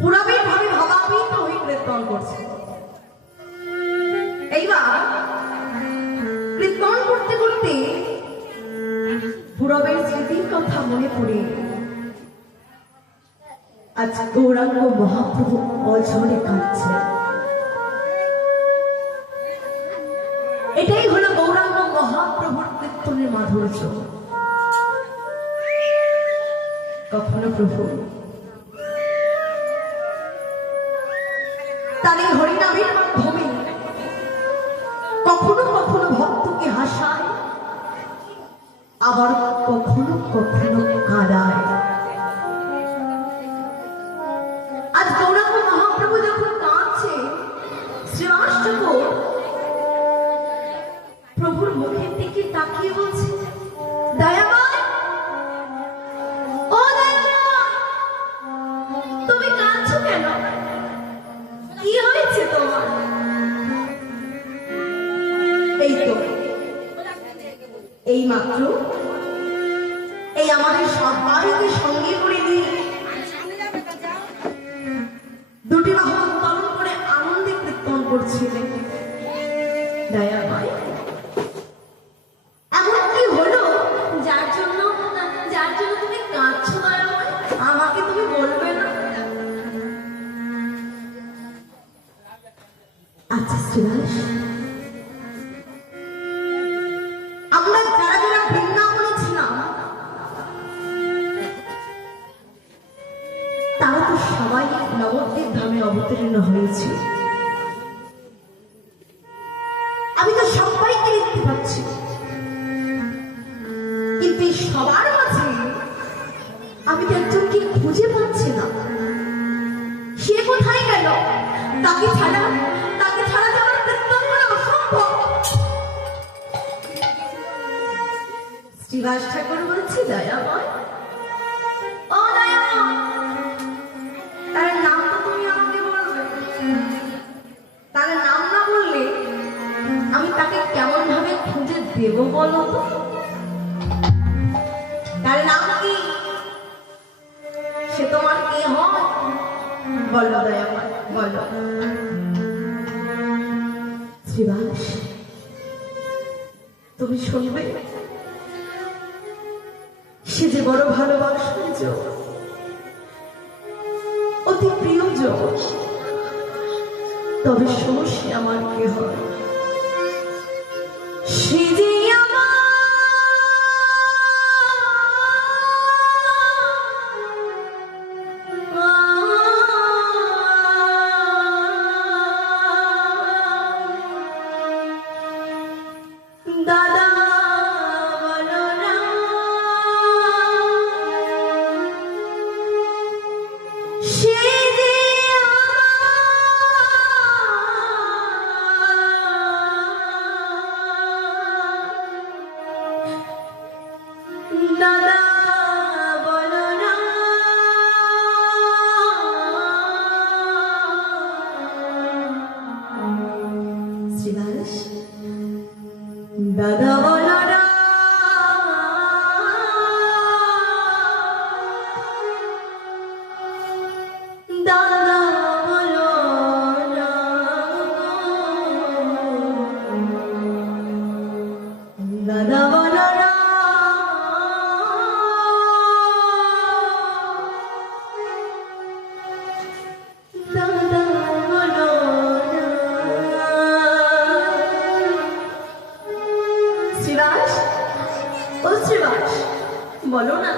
পুরাবের ভাবে ভাবাতীত হয়ে কীর্তন করছে। এইবার কীর্তন করতে করতে পুরবের স্মৃতির কথা মনে পড়ে আজ গৌরাঙ্গ মহাপ্রভু অঝরে কাঁদছে। এটাই হলো গৌরাঙ্গ মহাপ্রভুর কীর্তনের মাধুর্য। কখনো প্রভু তার এই হরিনামের মাধ্যমে কখনো কখনো ভক্তকে হাসায়, আবার কখনো কখনো কাঁদায়। আজ গৌরাঙ্গ মহাপ্রভু যখন কাঁদছে, শ্রীনিবাস ঠাকুর প্রভুর মুখের দিকে তাকিয়ে বলছে, দয়াময়, ও দয়াময়, তুমি কাঁদছো কেন? কি হয়েছে তোমার? এই তো এই মাত্র এই আমাদের সবাইকে সঙ্গে করে নিয়ে দুটি বাহু উত্তোলন করে আনন্দে কীর্তন করছিলেন। দয়াময়, এমন কি হলো যার জন্য তুমি কাঁদছো? দয়াময়, আমাকে তুমি বলবে না? আচ্ছা শ্রীনিবাস, আমরা যারা যারা বৃন্দাবনে ছিলাম তারা তো সবাই নবদ্বীপ ধামে অবতীর্ণ হয়েছে। আমি তো সবাইকে দেখতে পাচ্ছি, কিন্তু সবার মাঝে আমি তো একজনকে খুঁজে পাচ্ছি না। সে কোথায় গেল? তাকে ছাড়া যাওয়ার কীর্তন করা অসম্ভব। শ্রীনিবাস ঠাকুর বলছি, দয়াময়, ও দয়াময়, তার নাম তো তুমি আমাকে বলবে। তার নাম না বললে আমি তাকে কেমন ভাবে খুঁজে দেব বলো তো? তার নাম কি? সে তোমার কে হয়? বলো দয়াময়, বলো। শ্রীনিবাস, তুমি শুনবে, সে যে বড় ভালোবাসার অতি প্রিয় জন, তবে সমস্যা আমার কে হয়? সে যে দাদা বলো না, দাদা বলো না, দাদা বলো না, দাদা বলো না। শ্রীনিবাস, ও শ্রীনিবাস, বলো না,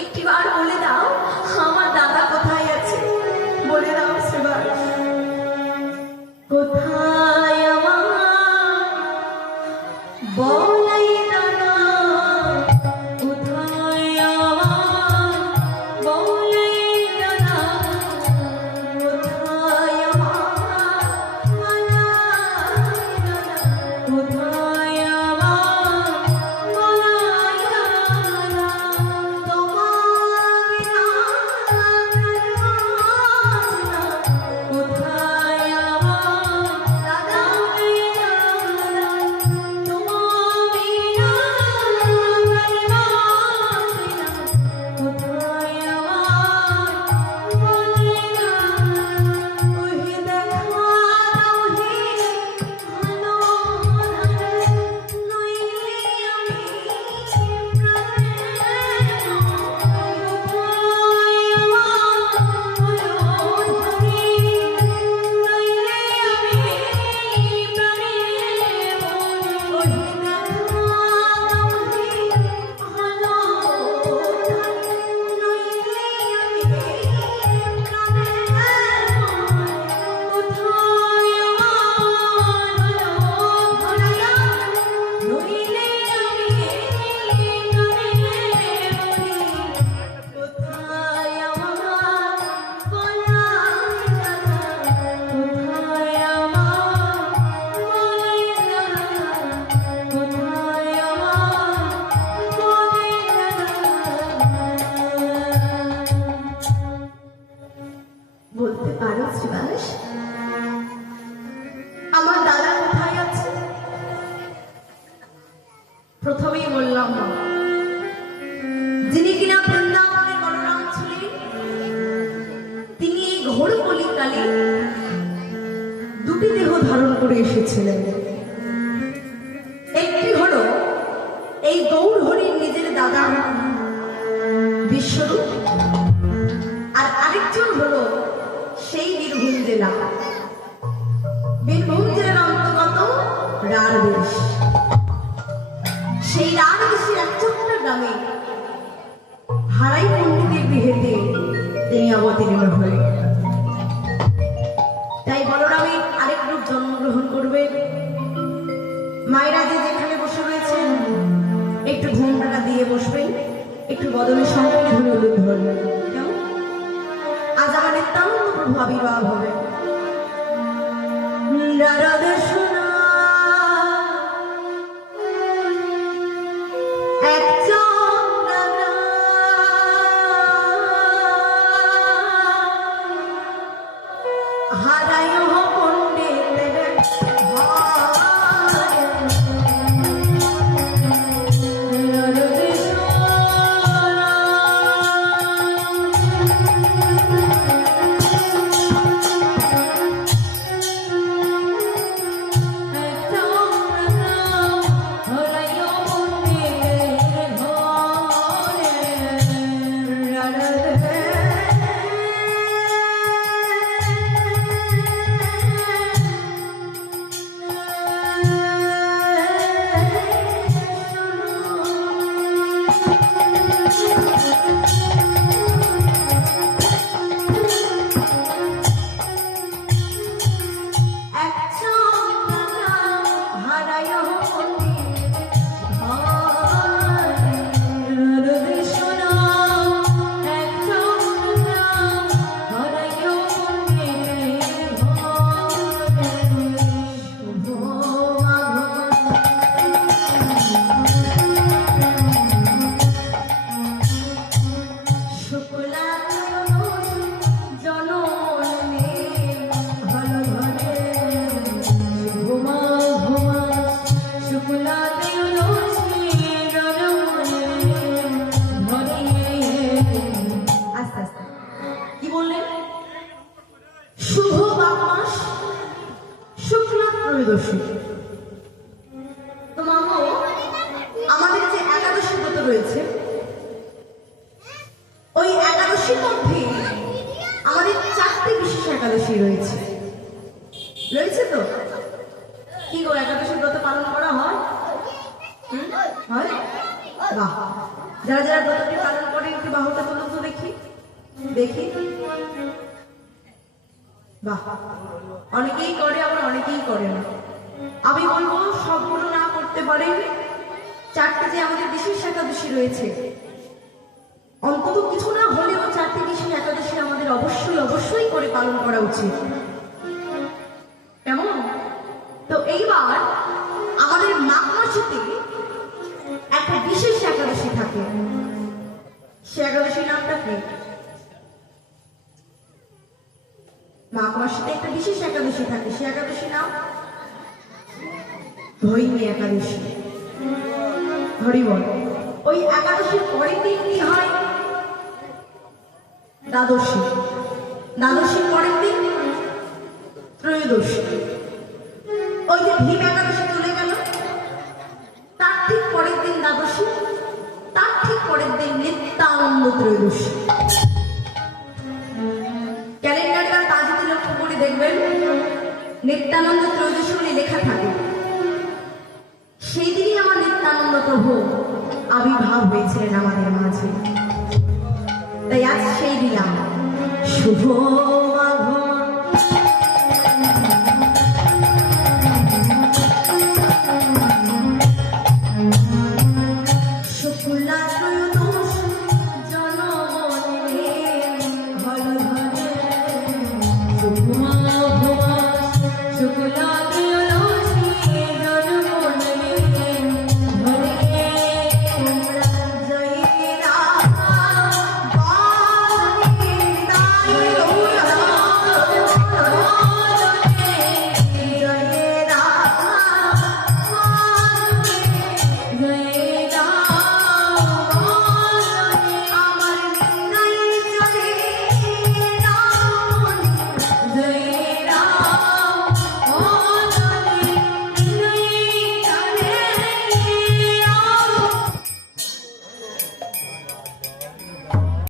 একটিবার বলে দাও আমার দাদা কোথায় আছে, বলে দুটি দেহ ধারণ করে এসেছিলেন। একটি হলো এই গৌর হরির নিজের দাদা বিশ্বরূপ, আর আরেকজন হলো সেই বীরভূম জেলা, বীরভূম জেলার অন্তর্গত রাঢ় দেশ। সেই রাঢ় দেশের এক ছোট্ট গ্রামে হারাই পণ্ডিতের গৃহেতে তিনি অবতীর্ণ হলেন। তাই বলরামের আরেক রূপ জন্মগ্রহণ করবে। মায়েরা যে যেখানে বসে রয়েছেন একটু ঘুমটাটা দিয়ে বসবেন, একটু বদলের সঙ্গে ধরে উলুদ ধরবেন। কেমন? আজ আমার নিত্যানন্দ প্রভু আবির্ভাব হবে। রাধে সোনা এক চন্দ্রা হারায় পণ্ডিতের তো মামা, আমাদের যে একাদশী ব্রত রয়েছে, ওই একাদশীর মধ্যে আমাদের 4টি বিশেষ একাদশী রয়েছে। রয়েছে তো? কি গো, একাদশী ব্রত পালন করা হয়? হয়? বাহ! যারা যারা ব্রতটি পালন করে একটু বাহুটা তুলুন তো দেখি। দেখি। বাহ! অনেকেই করে, আবার অনেকেই করে না। আমি বলবো সবগুলো না করতে পারেন, 4টি যে আমাদের বিশেষ একাদশী রয়েছে, অন্তত কিছু না হলেও 4টি বিশেষ একাদশী আমাদের অবশ্যই অবশ্যই করে পালন করা উচিত। কেমন? তো এইবার আমাদের মাঘ মাসেতে একটা বিশেষ একাদশী থাকে। সে একাদশীর নামটা কি? মাঘ মাসেতে একটা বিশেষ একাদশী থাকে, সে একাদশী নাম ধৈর্য একাদশী। হরি বল। ওই একাদশীর পরের দিন কি হয়? দ্বাদশী। দ্বাদশীর পরের দিন ত্রয়োদশী। ওই যে ভীম একাদশী চলে গেল, তার ঠিক পরের দিন দ্বাদশী, তার ঠিক পরের দিন নিত্যানন্দ ত্রয়োদশী। ক্যালেন্ডারটা তা যদি লক্ষ্য করে দেখবেন, নিত্যানন্দ ত্রয়োদশী বলে লেখা থাকে। সেই দিনই আমার নিত্যানন্দ প্রভু আবির্ভাব হয়েছিলেন আমাদের মাঝে। তাই আজ সেই দিলাম শুভ মাঘ। শুক্লা ত্রয়োদশ জনমনে হল ধরে শুভ